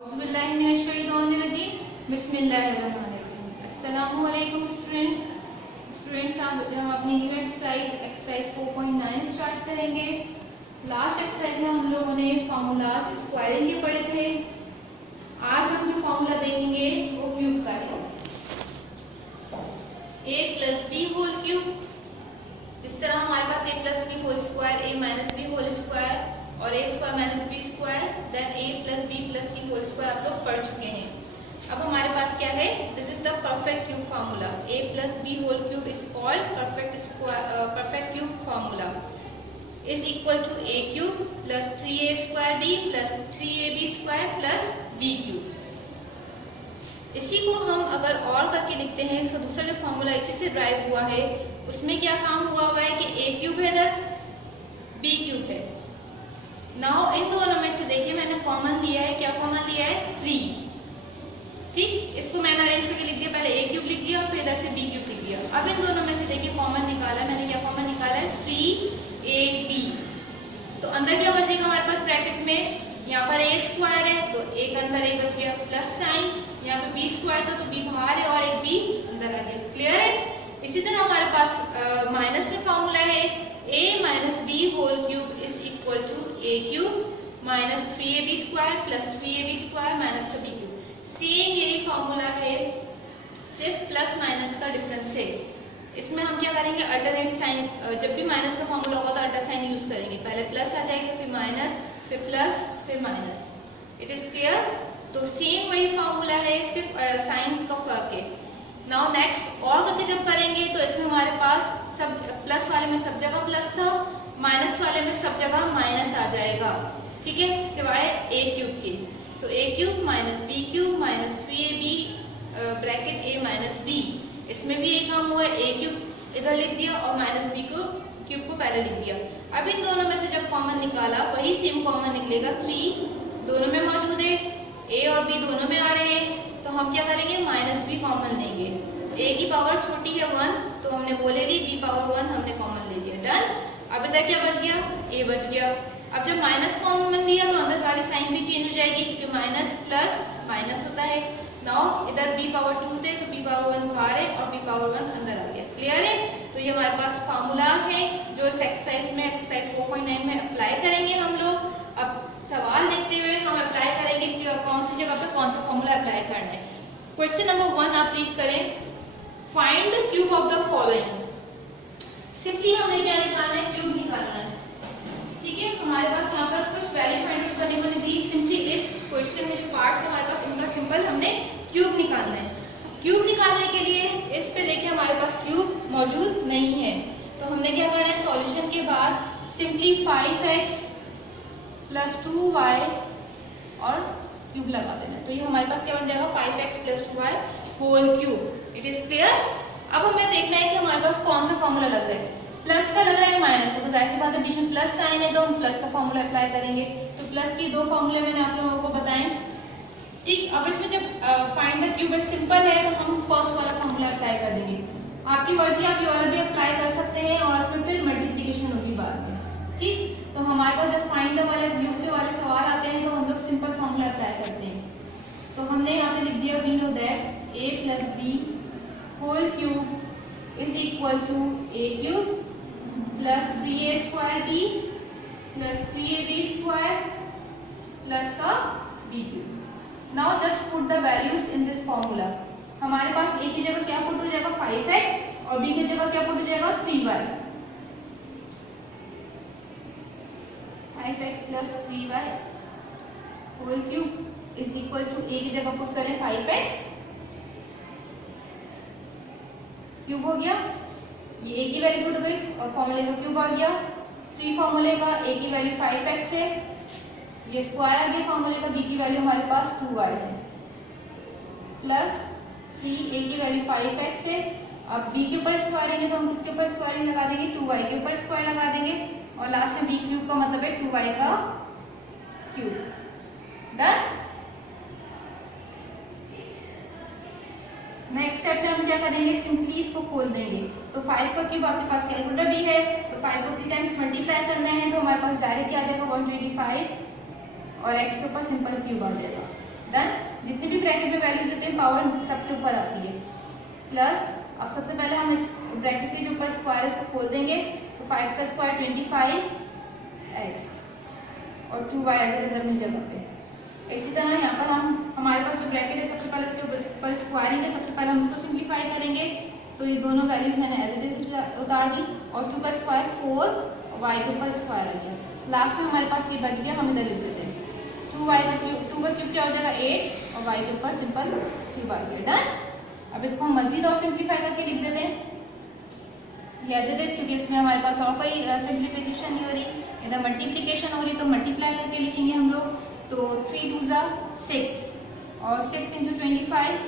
अस्सलामुअलैकुम स्टूडेंट्स, हम अपनी न्यू एक्सरसाइज 4.9 स्टार्ट करेंगे। लास्ट एक्सरसाइज में हम लोगों ने फार्मूलाज स्क्वायरिंग के पढ़े थे। आज हम जो फार्मूला देखेंगे वो क्यूब का है, a plus b whole cube. जिस तरह हमारे पास a plus b whole square, a minus b whole square और a square minus b square, then a plus b plus c whole square आप लोग पढ़ चुके हैं। अब हमारे पास क्या है, this is the perfect cube formula. a plus b whole cube is called perfect cube formula is equal to a cube plus 3a square b plus 3ab square plus b cube. इसी को हम अगर और करके लिखते हैं, इसका दूसरा जो फार्मूला इसी से ड्राइव हुआ है, उसमें क्या काम हुआ है कि a क्यूब है इधर, b क्यूब है। नाउ इन दोनों में से देखिए मैंने कॉमन लिया है, क्या कॉमन लिया है 3। ठीक, इसको मैंने अरेंज करके लिख दिया, पहले a क्यूब लिख दिया फिर इधर से b क्यूब लिख दिया। अब इन दोनों में से देखिए कॉमन निकाला मैंने, क्या कॉमन निकाला है 3ab। तो अंदर क्या बचेगा हमारे पास ब्रैकेट में, यहाँ पर a स्क्वायर है तो एक अंदर a बच गया, प्लस साइन, यहाँ पे b स्क्वायर था तो b बाहर है और एक b अंदर आ गया। क्लियर है। इसी तरह हमारे पास माइनस में फॉर्मूला है a minus b whole cube is equal to a cube minus 3ab square plus 3ab square minus का b क्यूब। सेम यही फॉर्मूला है, सिर्फ प्लस माइनस का डिफरेंस है। इसमें हम क्या करेंगे, अल्टरनेट साइन, जब भी माइनस का फॉर्मूला होगा तो अल्टर साइन यूज करेंगे। पहले प्लस आ जाएगा, फिर माइनस, फिर प्लस, फिर माइनस। It is clear. तो सेम वही फॉर्मूला है, सिर्फ साइन का फर्क है। नाउ नेक्स्ट और करके जब करेंगे तो इसमें हमारे पास सब प्लस वाले में सब जगह प्लस था, माइनस वाले में सब जगह माइनस आ जाएगा। ठीक है, सिवाय a क्यूब के। तो a cube minus b cube minus 3ab bracket a minus b। इसमें भी एक काम हुआ है, a क्यूब इधर लिख दिया और माइनस b क्यूब को पहले लिख दिया। अब इन दोनों में से जब कॉमन निकाला वही सेम कॉमन निकलेगा, 3 दोनों में मौजूद है, a और b दोनों में आ रहे हैं, तो हम क्या करेंगे माइनस b कॉमन लेंगे। a की पावर छोटी है 1 तो हमने वो ले ली, b पावर 1 हमने कॉमन ले लिया, डन। अब इधर क्या बच गया, a बच गया। अब जब माइनस कॉमन लिया तो अंदर वाली साइन भी चेंज हो जाएगी क्योंकि माइनस प्लस माइनस होता है। नाउ इधर b पावर 2 थे तो b पावर 1 बाहर है और b पावर 1 अंदर आ गया। क्लियर है। तो ये हमारे पास फार्मूलाज हैं जो इस एक्सरसाइज में, एक्सरसाइज 4.9 में अप्लाई करेंगे हम लोग। अब सवाल देखते हुए हम अप्लाई करेंगे कि कौन सी जगह पे कौन सा फॉर्मूला अप्लाई करना है। क्वेश्चन नंबर 1 आप रीड करें, find the cube of the following. Simply हमने क्या निकालना है, क्यूब निकालना है। ठीक है, हमारे पास यहाँ पर कुछ वैल्यू फाइंड आउट करने को नहीं दी, सिंपली इस क्वेश्चन में जो पार्ट्स हमारे पास इनका सिंपल हमने क्यूब निकालना है। क्यूब निकालने के लिए इस पे देखिए हमारे पास क्यूब मौजूद नहीं है, तो हमने क्या करना है, सॉल्यूशन के बाद सिंपली 5x प्लस 2y और क्यूब लगा देना। तो ये हमारे पास क्या बन जाएगा, 5x plus 2y whole cube. It is clear. अब हमें देखना है कि हमारे पास कौन सा फॉर्मूला लग रहा है, प्लस का लग रहा है माइनस का, तो जाहिर सी बात है बीच में प्लस साइन है तो हम प्लस का फॉर्मूला अप्लाई करेंगे। तो प्लस की 2 फॉर्मूले मैंने आप लोगों को बताएं। ठीक, अब इसमें जब फाइंड द क्यूब सिंपल है तो हम फर्स्ट वाला फॉर्मूला अप्लाई कर देंगे। आपकी मर्जी, आप ये वाला भी अप्लाई कर सकते हैं और उसमें फिर मल्टीप्लिकेशन होगी बाद में। ठीक, तो हमारे पास जब फाइंड द वाले क्यूब के वाले सवाल आते हैं तो हम लोग सिंपल फॉर्मूला अप्लाई करते हैं। तो हमने यहाँ पे लिख दिया, we know that a plus b whole cube is equal to a cube plus 3a square b plus 3ab square plus का b cube. Now just put the values in this formula. हमारे पास a की जगह क्या put हो जाएगा, 5x और b की जगह क्या पुट हो जाएगा, 3y। 5x plus 3y whole cube is equal to a की जगह पुट करें 5x क्यूब हो गया, ये a की वैल्यू पुट हो गई, फॉर्मूले का क्यूब आ गया। 3 फॉर्मूले का a की वैल्यू 5x है, ये स्क्वायर आ गया, फॉर्मूले का b की वैल्यू हमारे पास 2y है, प्लस 3a की वैल्यू 5x है। अब b के ऊपर स्क्वायर लेंगे तो हम किसके ऊपर स्क्वायरिंग लगा देंगे, 2y के ऊपर स्क्वायर लगा देंगे और लास्ट में b क्यूब का मतलब है 2y का क्यूब। डन। नेक्स्ट स्टेप में हम क्या करेंगे, सिंपली इसको खोल देंगे। तो 5 का क्यूब आपके पास कैलकुलेटर भी है, तो 5 को 3 टाइम्स मल्टीप्लाई करना है तो हमारे पास डायरेक्ट क्या आ जाएगा 125 और x के ऊपर सिंपल क्यूब आ जाएगा। डन। जितनी भी ब्रैकेट में वैल्यूज होते हैं पावर सबके ऊपर आती है। प्लस अब सबसे पहले हम इस ब्रैकेट के जो ऊपर स्क्वायर है इसको खोल देंगे, तो 5 का स्क्वायर 25x और 2y ऐसे रिजल्ट मिल जगह पे। इसी तरह यहाँ पर हमारे पास जो ब्रैकेट है सबसे पहले इसके ऊपर स्क्वायरिंग है, सबसे पहले हम उसको सिंप्लीफाई करेंगे, तो ये दोनों वैल्यूज मैंने एज इट इज उतार दी और 2 का स्क्वायर 4 और y के ऊपर स्क्वायर आ गया। लास्ट में हमारे पास ये बच गया, हम इधर लिख देते हैं 2 का क्यूब क्या हो जाएगा 8 और y के ऊपर सिंपल क्यूब आ गया। डन। अब इसको हम मजीद और सिंप्लीफाई करके लिख देते हैं एज इट इज, क्योंकि इसमें हमारे पास और कोई सिंप्लीफिकेशन नहीं हो रही, इधर मल्टीप्लिकेशन हो रही, तो मल्टीप्लाई करके लिखेंगे हम लोग। तो 3 2 6 और 6 इंटू 25,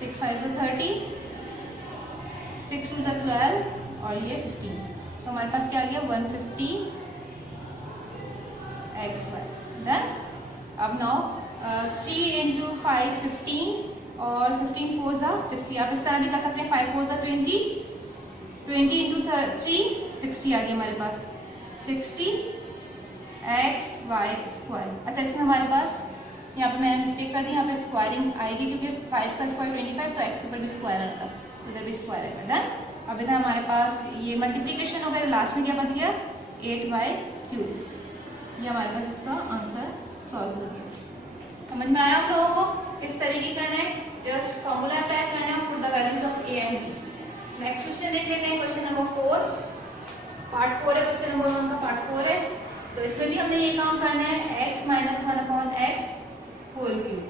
6 5 30, 6 2 12 और ये 15, तो हमारे पास क्या आ गया 150 xy। डन। अब नाउ 3 इंटू 5 15 और 15 4 60, आप इस तरह भी कर सकते हैं 5 4 20, 20 इंटू 3 60 आ गया हमारे पास 60 xy स्क्वायर। अच्छा इसमें हमारे पास यहाँ पे मैंने मिस्टेक कर दी, यहाँ पे स्क्वायरिंग आएगी क्योंकि 5 का स्क्वायर 25, तो x के ऊपर भी स्क्वायर आता है, तो उधर भी स्क्वायर आएगा। डन। अब इधर हमारे पास ये मल्टीप्लिकेशन हो गया, लास्ट में क्या बच गया 8y³। ये हमारे पास इसका आंसर सॉल्व हो गया। समझ में आया आप लोगों को किस तरीके करना है? जस्ट फॉर्मूला अप्लाई करना है, put the values of a and b। Next question देख लेते हैं, क्वेश्चन नंबर 4, पार्ट 4 है, क्वेश्चन नंबर 1 का पार्ट 4 है। तो इसमें भी हमने ये काम करना है, x - 1/x होल क्यूब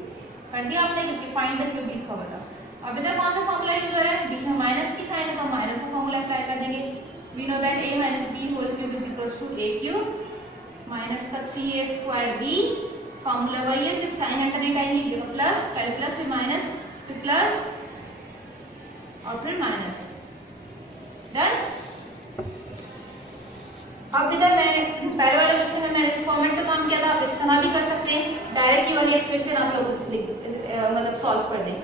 कर दिया आपने, क्योंकि फाइंड द क्यूब लिखा हुआ था। अब इधर कौन सा फॉर्मूला यूज हो रहा है, बीच में माइनस की साइन है तो हम माइनस का फॉर्मूला अप्लाई कर देंगे। We know that a - b whole cube is equals to a³ minus का 3a² b। फॉर्मूला वही है, सिर्फ साइन अल्टरनेट आएंगे, जगह प्लस, पहले प्लस फिर माइनस फिर प्लस और फिर माइनस। डन। अब इधर मैं पहले वाले क्वेश्चन में मैंने इस फॉर्मेट पे काम किया था, आप इस तरह भी कर सकते हैं, डायरेक्ट वाली एक्सप्रेशन आप लोग मतलब सॉल्व कर दें।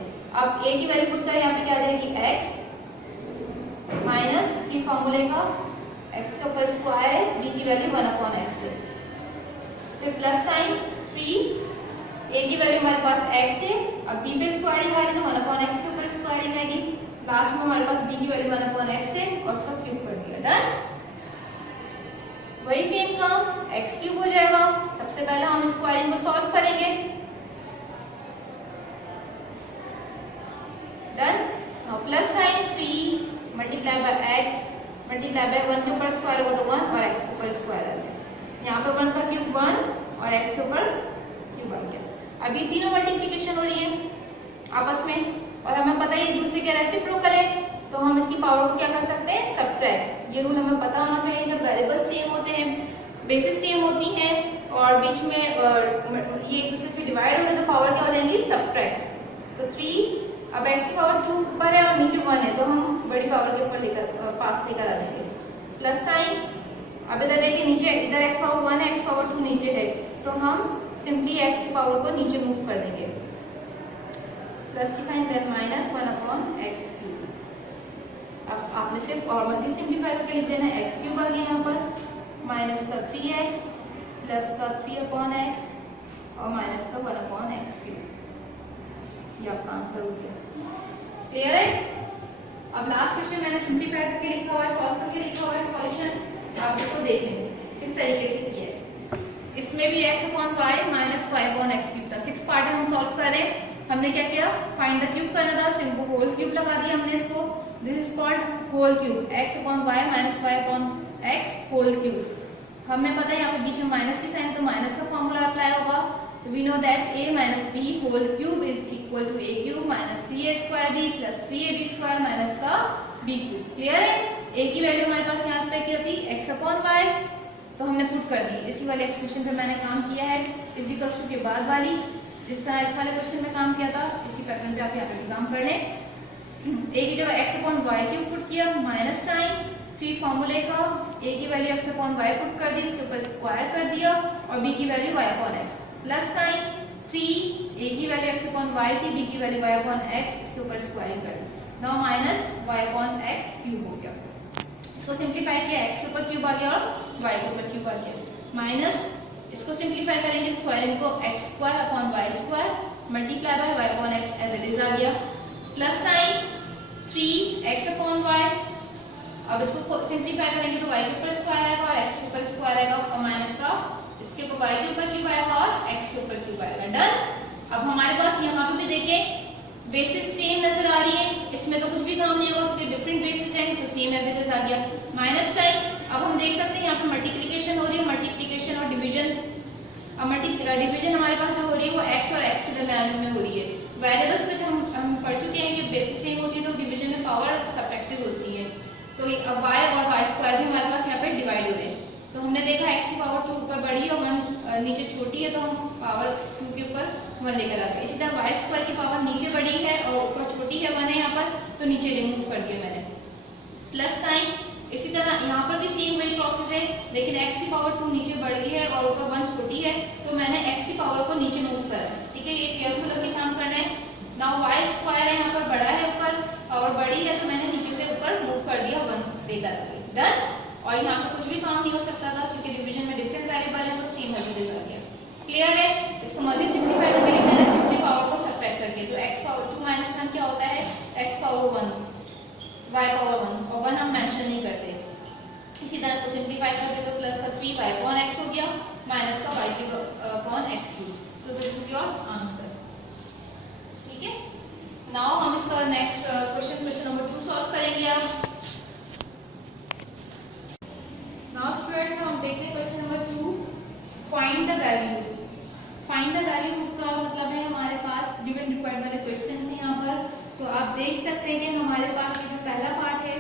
अब a की वैल्यू पुट करें, यहाँ पे क्या आ जाएगी x माइनस 3 फॉर्मूले का x के ऊपर स्क्वायर है, b की वैल्यू 1/x है, फिर प्लस साइन 3, a की वैल्यू हमारे पास x है, अब b पे स्क्वायरिंग आ रही है तो 1/x के ऊपर स्क्वायरिंग आएगी, लास्ट में हमारे पास b की वैल्यू 1/x है और उसका क्यूब कर दिया। डन। वही सेम काम x³ हो जाएगा। सबसे पहले हम स्क्वायरिंग को सॉल्व करेंगे। Done. Now plus sign 3 multiply by x multiply by 1 के ऊपर स्क्वायर होगा तो 1 और x के ऊपर स्क्वायर आ गया, यहाँ पे 1 का क्यूब 1 और x के ऊपर क्यूब आ गया। अभी तीनों मल्टीप्लिकेशन हो रही है आपस में और हमें पता है एक दूसरे के रेसिप्रोकल है, तो हम इसकी पावर को क्या कर सकते हैं सब्ट्रैक्ट। ये रूल हमें पता होना चाहिए, जब वेरिएबल सेम होते हैं, बेसिस सेम होती हैं और बीच में ये एक दूसरे से डिवाइड हो रहे हैं तो पावर क्या हो जाएंगी सब्ट्रैक्ट। तो 3, अब x की पावर 2 ऊपर है और नीचे 1 है, तो हम बड़ी पावर के ऊपर लेकर पास लेकर आ जाएंगे। प्लस साइन, अब इधर देखिए नीचे, इधर x पावर 1 है, x पावर 2 नीचे है, तो हम सिंपली x की पावर को नीचे मूव कर देंगे, प्लस की साइन देन माइनस 1/x³। अब आपने सिर्फ और मजीद सिंप्लीफाई करके लिख देना है, x³ आ गया यहाँ पर, माइनस का 3x प्लस का 3/x और माइनस का 1/x³। ये आपका आंसर हो गया। क्लियर है? अब लास्ट क्वेश्चन मैंने सिंप्लीफाई करके लिखा हुआ है, सॉल्व करके लिखा हुआ है सॉल्यूशन, आप इसको देख लेंगे किस तरीके से किया है। इसमें भी x/y माइनस 5/x³ था, 6 पार्ट हम सॉल्व कर रहे हैं। हमने क्या किया, फाइंड द क्यूब करना था, सिंपल होल क्यूब लगा दिया हमने इसको, this is called whole cube, x/y minus 5/x whole cube. हमें पता है यहाँ पे बीच में माइनस की साइन है तो माइनस का फॉर्मूला अप्लाई होगा। We know that a minus b whole cube is equal to a³ minus 3a² b plus 3ab² minus का b³। क्लियर है? a की वैल्यू हमारे पास यहाँ पे क्या थी x/y, तो हमने पुट कर दी, इसी वाले एक्सप्रेशन पे मैंने काम किया है, इज इक्वल्स टू के बाद वाली, जिस तरह इस वाले क्वेश्चन में काम किया था इसी पैटर्न पे आप यहाँ पे भी काम कर लें। a की जगह x/y³ पुट किया, माइनस साइन 3 फॉर्मूले का, a की वैल्यू x/y पुट कर दी, इसके ऊपर स्क्वायर कर दिया और b की value y/x, plus sign 3 a की वैल्यू x/y थी, b की वैल्यू y/x, इसके ऊपर स्क्वायरिंग कर दी, नाउ माइनस y/x³ हो गया। इसको सिंप्लीफाई किया, x के ऊपर क्यूब आ गया और y के ऊपर क्यूब आ गया, माइनस इसको सिंप्लीफाई करेंगे, स्क्वायरिंग को x square upon y square multiply by y upon x as it is आ गया, plus sign 3x upon y। अब इसको सिंप्लीफाई करेंगे तो y के ऊपर स्क्वायर आएगा और x के ऊपर स्क्वायर आएगा और माइनस का इसके ऊपर y के ऊपर क्यूब आएगा और x के ऊपर क्यूब आएगा। डन। अब हमारे पास यहाँ पे भी देखें बेसिस सेम नजर आ रही है, इसमें तो कुछ भी काम नहीं होगा क्योंकि डिफरेंट बेसिस है, तो सेम एज इट इज आ गया। माइनस साइन, अब हम देख सकते हैं यहाँ पे मल्टीप्लिकेशन हो रही है, मल्टीप्लिकेशन और डिवीजन। अब डिवीजन हमारे पास जो हो रही है वो x और x के दरमियान में हो रही है। वेरिएबल्स में जब हम पढ़ चुके हैं कि बेसिस सेम होती है तो डिवीजन में पावर सब्ट्रैक्टिव होती है, तो अब y और y स्क्वायर भी हमारे पास यहाँ पे डिवाइड हो रहे हैं। तो हमने देखा x की पावर 2 ऊपर बड़ी है और 1 नीचे छोटी है, तो हम पावर 2 के ऊपर 1 लेकर आ गए। इसी तरह y स्क्वायर की पावर नीचे बड़ी है और ऊपर छोटी है 1 है यहाँ पर, तो नीचे रिमूव कर दिया मैंने, प्लस साइन। इसी तरह यहाँ पर भी सेम वही प्रोसेस है, लेकिन x की पावर 2 नीचे बढ़ गई है और ऊपर 1 छोटी है, तो मैंने x की पावर को नीचे मूव करा है। ठीक है, ये केयरफुल होकर काम करना है। नाउ y स्क्वायर है यहाँ पर बड़ा है ऊपर और बड़ी है, तो मैंने नीचे से ऊपर मूव कर दिया 1 लेकर आ गई। डन। और यहाँ पर कुछ भी काम नहीं हो सकता था क्योंकि डिवीजन में डिफरेंट वेरिएबल है, तो सेम एज इट इज आ गया। क्लियर है? इसको मजीद सिंप्लीफाई करके लिख देना, सिंपली पावर को सब्ट्रैक्ट करके। तो x पावर 2 माइनस 1 क्या होता है, x पावर 1 y पावर 1 और 1 हम मेंशन नहीं करते। इसी तरह इसको सिंप्लीफाई कर दे तो प्लस का 3y अपॉन x हो गया माइनस का y अपॉन x क्यूब। तो दिस इज योर आंसर। ठीक है, नाउ हम इसका नेक्स्ट क्वेश्चन नंबर 2 सॉल्व करेंगे। अब नाउ स्टूडेंट्स हम देखते हैं question number 2, find the value. Find the value का मतलब है हमारे पास गिवन रिक्वायर्ड वाले क्वेश्चन हैं यहाँ पर। तो आप देख सकते हैं कि हमारे पास ये जो पहला पार्ट है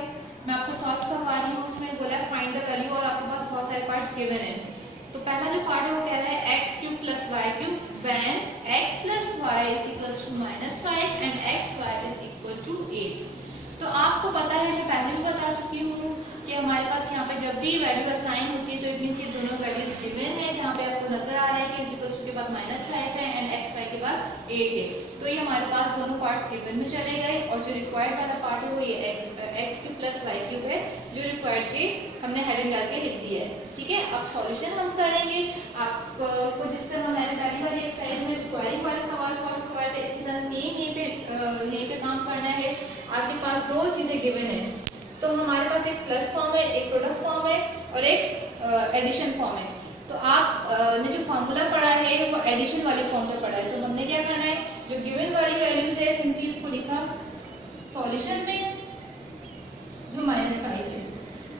मैं आपको सॉल्व करवा रही हूँ, उसमें बोला है फाइंड द वैल्यू और आपके पास बहुत सारे पार्ट्स गिवन हैं। तो पहला जो पार्ट है वो कह रहा है x cube plus y cube when x plus y is equal to -5 and xy is equal to 8। तो आपको पता है, मैं पहले भी बता चुकी हूँ कि हमारे पास यहाँ पे जब भी वैल्यू असाइन होती है तो इट मींस ये दोनों वैल्यूज गिवन है, जहाँ पे आपको नजर आ रहा है कि इक्वल्स के बाद -5 है एंड xy के बाद 8 है। तो ये हमारे पास दोनों पार्ट्स गिवन में चले गए और जो रिक्वायर्ड वाला पार्ट है वो ये x cube plus y cube है, जो रिक्वायर्ड के हमने हेडिंग डाल के लिख दिया है। ठीक है, अब सॉल्यूशन हम करेंगे। आपको जिस तरह मैंने पहली वाली एक्सरसाइज में स्क्वायरिंग वाले सवाल सॉल्व करवाए थे, इसी तरह सेम यहीं पे काम करना है। आपके पास दो चीजें गिवन है, तो हमारे पास एक प्लस फॉर्म है, एक प्रोडक्ट फॉर्म है और एक एडिशन फॉर्म है। तो आप ने जो फार्मूला पढ़ा है वो एडिशन वाले फॉर्म में पढ़ा है, तो हमने क्या करना है, जो गिवन वाली वैल्यूज है सिंपली इसको लिखा सॉल्यूशन में जो -5 है।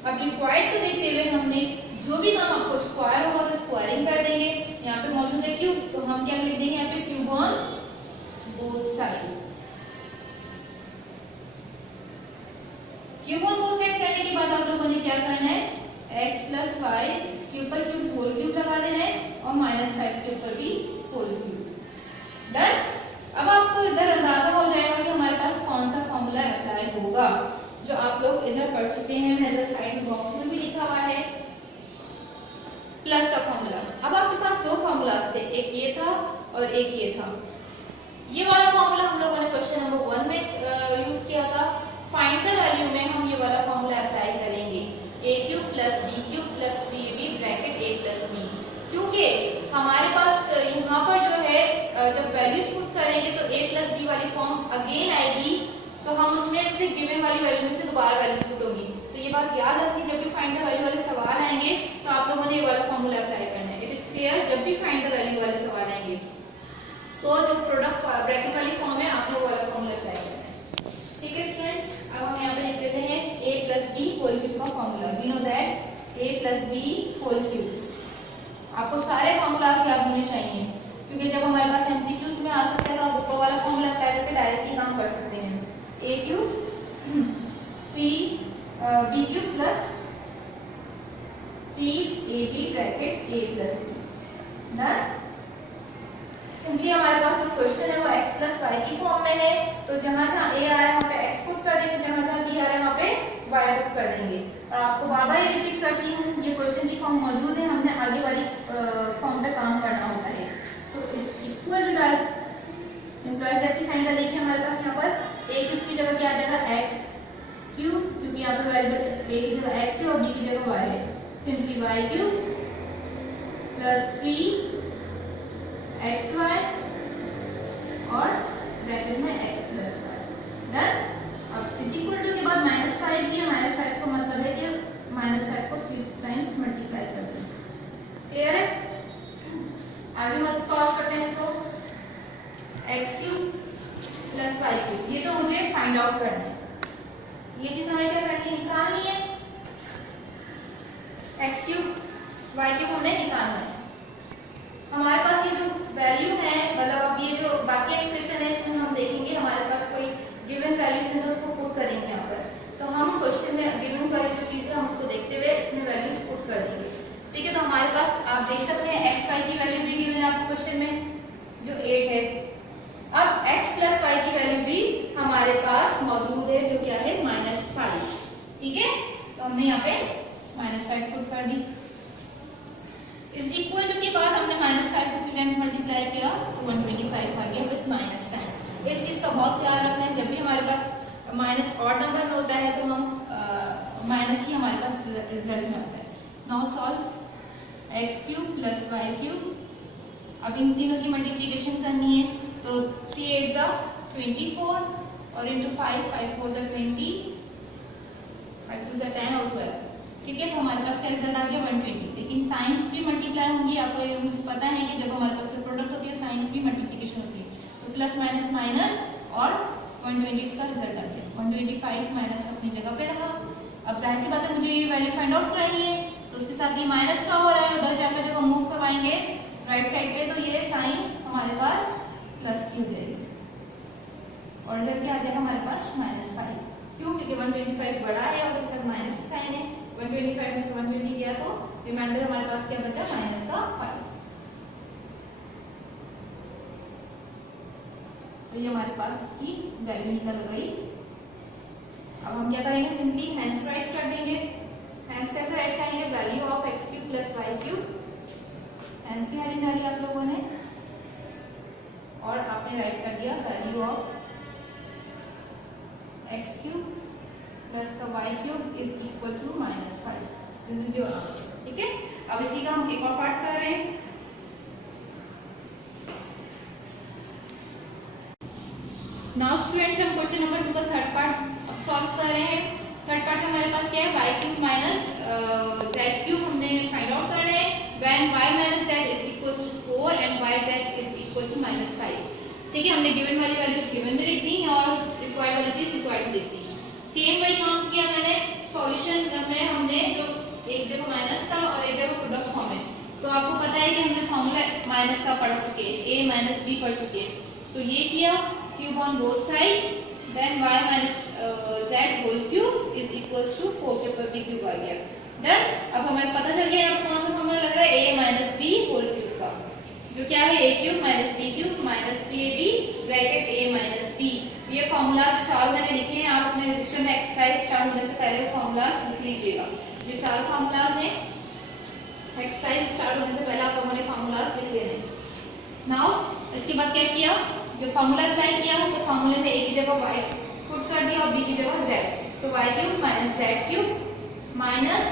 अब रिक्वायर्ड को देखते हुए हमने जो भी काम आपको स्क्वायर होगा तो स्क्वायरिंग कर देंगे। यहाँ पे मौजूद है क्यूब, तो हम क्या लिख देंगे यहाँ पे cube on both side. Cube on both side करने के बाद आप लोगों ने क्या करना है, x प्लस वाई इसके ऊपर क्यूब होल क्यूब लगा देना है और -5 के ऊपर भी होल क्यूब। डन। अब आपको इधर अंदाजा हो जाएगा कि हमारे पास कौन सा फॉर्मूला अप्लाई होगा, जो आप लोग इधर पढ़ चुके हैं। मैं इधर साइड बॉक्स में भी लिखा हुआ है प्लस का फॉर्मूला। अब आपके पास दो फॉर्मूलाज थे, एक ये था और एक ये था। ये वाला फॉर्मूला हम लोगों ने क्वेश्चन नंबर 1 में यूज किया था। फाइंड द वैल्यू में हम ये वाला फॉर्मूला अप्लाई करेंगे, a cube plus b cube plus 3ab bracket a plus b। क्योंकि हमारे पास यहाँ पर जो है जब वैल्यूज पुट करेंगे तो a प्लस b वाली फॉर्म अगेन आएगी, तो हम उसमें से गिवन वाली वैल्यू में से दोबारा वैल्यूज पुट होगी। तो ये बात याद रखनी, जब भी फाइंड द वैल्यू वाले सवाल आएंगे तो आप लोगों ने ये वाला फॉर्मूला अप्लाई करना है। It is clear? जब भी फाइंड द वैल्यू वाले सवाल आएंगे तो जो प्रोडक्ट ब्रैकेट वाली फॉर्म है आप लोग वाला फॉर्मूला अप्लाई करना है। ठीक है स्टूडेंट्स, अब हम यहाँ पे लिख देते हैं a plus b whole cube का formula. We know that a plus b whole cube. आपको सारे फॉर्मूलाज याद होने चाहिए क्योंकि जब हमारे पास एमसीक्यूज में आ सकते हैं तो आप ऊपर वाला फॉर्मूला अप्लाई करके डायरेक्टली काम कर सकते हैं। a cube 3b cube plus 3ab bracket a plus b। Done. Simply हमारे पास जो क्वेश्चन है वो x प्लस वाई की फॉर्म में है, तो जहाँ जहाँ a आ रहा है वहाँ पे x पुट कर देंगे, जहाँ जहाँ b आ रहा है वहाँ पे y पुट कर देंगे। और आपको बार बार रिपीट करती हूँ, ये क्वेश्चन की फॉर्म मौजूद है, हमने आगे वाली फॉर्म पे काम करना होता है। तो इस इक्वल टू डाल की साइन डालेंगे हमारे पास यहाँ पर a क्यूब की जगह क्या आ जाएगा x क्यूब, क्योंकि यहाँ पर वेरिएबल a की जगह x है और b की जगह y है। Simply y cube plus 3xy और ब्रैकेट में x प्लस y। डन। अब इज इक्वल टू के बाद -5 किया, -5 का मतलब है कि -5 को 3 टाइम्स मल्टीप्लाई कर दें। क्लियर है? आगे मत सॉल्व करते हैं इसको। x³ प्लस y³, ये तो मुझे फाइंड आउट करना है। ये चीज हमें क्या करनी है, निकालनी है। x³ y³ हमने निकालना है। हमारे पास ये जो वैल्यू है, मतलब अब ये जो बाकी एक्सप्रेशन है इसमें हम देखेंगे हमारे पास कोई गिवन वैल्यूज है तो उसको पुट करेंगे यहाँ पर। तो हम क्वेश्चन में गिवन वाली जो चीज है हम उसको देखते हुए इसमें वैल्यूज पुट कर देंगे। ठीक है, तो हमारे पास आप देख सकते हैं xy की वैल्यू भी गिवन है आपको क्वेश्चन में जो 8 है। अब x प्लस y की वैल्यू भी हमारे पास मौजूद है जो क्या है -5। ठीक है, तो हमने यहाँ पे -5 पुट कर दी। इज इक्वल टू के बाद हमने -5 को 3 टाइम्स मल्टीप्लाई किया तो 125 आ गया विद माइनस साइन। इस चीज का बहुत ख्याल रखना है, जब भी हमारे पास माइनस ऑड नंबर में होता है तो हम माइनस ही हमारे पास रिजल्ट में आता है। Now solve x³ plus y³। अब इन तीनों की मल्टीप्लिकेशन करनी है तो 3 8 जा 24 और इंटू 5 5 4 जा 20 5 2 जा 10 और 12। ठीक है, तो हमारे पास क्या रिजल्ट आ गया 120। लेकिन साइंस भी मल्टीप्लाई होंगी, आपको ये रूल्स पता है कि जब हमारे पास कोई प्रोडक्ट होती है साइंस भी मल्टीप्लिकेशन होती है। तो प्लस माइनस माइनस और 120 इसका रिजल्ट आ गया। 125 माइनस अपनी जगह पे रहा। अब जाहिर सी बात है मुझे ये वैल्यू फाइंड आउट करनी है, तो उसके साथ ये माइनस का हो रहा है, उधर जाकर जब हम मूव करवाएंगे राइट साइड पे तो ये साइन हमारे पास प्लस की हो जाएगी और रिजल्ट क्या आ जाएगा हमारे पास -5। क्यों? क्योंकि 125 बड़ा है और उसके साथ माइनस का साइन है। 125 में से 120 गया तो रिमाइंडर हमारे पास क्या बचा -5। तो ये हमारे पास इसकी वैल्यू निकल गई। अब हम क्या करेंगे, सिंपली हैंस राइट कर देंगे। हैंस कैसे राइट करेंगे, value of x³ plus y³। Hence की हेडिंग डाली आप लोगों ने और आपने राइट कर दिया वैल्यू ऑफ x³ प्लस का y³ is equal to -5। This is your answer. ठीक है, अब इसी का हम एक और पार्ट कर रहे हैं। नाउ स्टूडेंट्स हम क्वेश्चन नंबर 2 का थर्ड पार्ट अब सॉल्व कर रहे हैं। थर्ड पार्ट में हमारे पास क्या है, y³ माइनस z³ हमने फाइंड आउट करना है when y minus z is equal to 4 and yz is equal to -5। ठीक है, हमने गिवन वाली वैल्यूज गिवन में लिख दी है और रिक्वायर्ड वाली चीज रिक्वायर्ड लिख दी। सेम वही काम किया मैंने सॉल्यूशन में, हमने जो एक जगह माइनस था और एक जगह प्रोडक्ट फॉर्म है। तो आपको पता है कि हमने फॉर्मूला माइनस का पढ़ चुके हैं, a माइनस b पढ़ चुके हैं। तो ये किया cube on both side, then y minus z whole cube is equals to 4 के ऊपर b क्यूब आ गया। डन। अब हमें पता चल गया अब कौन सा फॉर्मूला लग रहा है, a minus b whole cube का, जो क्या है a³ minus b³ minus 3ab bracket a minus b। ये फॉर्मूलाज 4 मैंने लिखे हैं, आप अपने रजिस्टर में एक्सरसाइज स्टार्ट होने से पहले फॉर्मूलाज लिख लीजिएगा। जो 4 फॉर्मूलाज हैं एक्सरसाइज स्टार्ट होने से पहले आप लोगों ने फॉर्मूलाज लिख लेने। नाउ इसके बाद क्या किया, जो फॉर्मूला अप्लाई किया तो फॉर्मूले में a की जगह y पुट कर दिया और b की जगह z। तो y³ minus z³ minus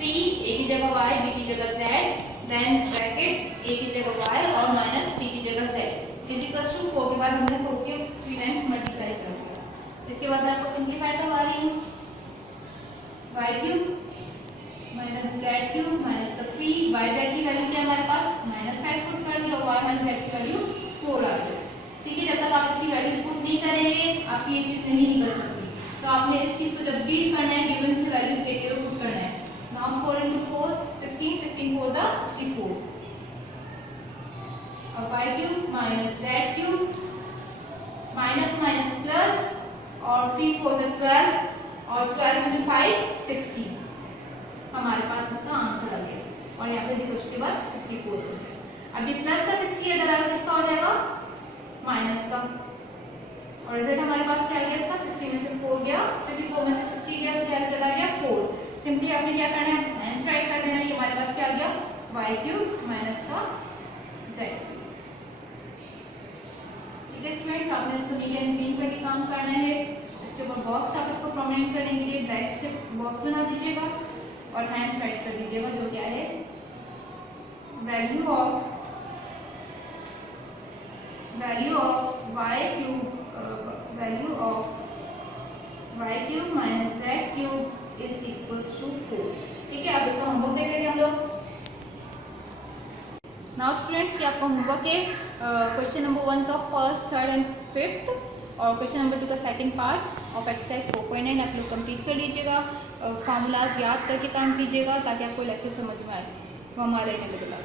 3 a की जगह y b की जगह z, देन ब्रैकेट a की जगह y और माइनस b की जगह z इज इक्वल टू 4 के बाद हमने 4 के 3 टाइम्स मल्टीप्लाई कर दिया। इसके बाद मैं आपको सिंपलीफाई करवा रही हूँ। y³ माइनस z³ माइनस का 3 yz की वैल्यू क्या हमारे पास -5 पुट कर दी और y माइनस z की वैल्यू 4 आ गई। ठीक है, जब तक आप इसकी वैल्यूज पुट नहीं करेंगे आपकी ये चीज नहीं निकल सकती। तो आपने इस चीज को जब भी करना है गिवन से वैल्यूज देके पुट करना है। नाउ 4 into 4 16 16 4 जा 64 और y³ minus z³ minus minus plus और 3 4 जा 12 और 12 into 5 60 हमारे पास इसका आंसर आ गया। और यहाँ पे इक्वल के बाद 64। अब ये प्लस का 60 इधर आएगा, किसका हो जाएगा माइनस का, और रिजल्ट हमारे पास क्या आ गया इसका 60 में से 4 गया, 64 में से 60 गया तो क्या रिजल्ट आ गया 4। सिंपली आपने क्या करना है हैंस राइट कर देना। ये हमारे पास क्या आ गया y³ माइनस का z। ठीक है स्टूडेंट्स, आपने इसको नीचे एंड करके काम करना है। इसके ऊपर बॉक्स आप इसको प्रोमिनेंट करने के लिए ब्लैक से बॉक्स बना दीजिएगा और हैंस राइट कर दीजिएगा जो क्या है value of y cube minus z cube is equals to 4। ठीक है, अब इसका होमवर्क देख लेते हैं हम लोग। नाउ स्टूडेंट्स, ये आपका होमवर्क है क्वेश्चन नंबर 1 का फर्स्ट, थर्ड एंड फिफ्थ, और क्वेश्चन नंबर 2 का सेकंड पार्ट ऑफ एक्सरसाइज 4.9 आप लोग कंप्लीट कर लीजिएगा। फार्मूलाज याद करके काम कीजिएगा ताकि आपको लेक्चर समझ में आए। वो हमारे अवेलेबल है।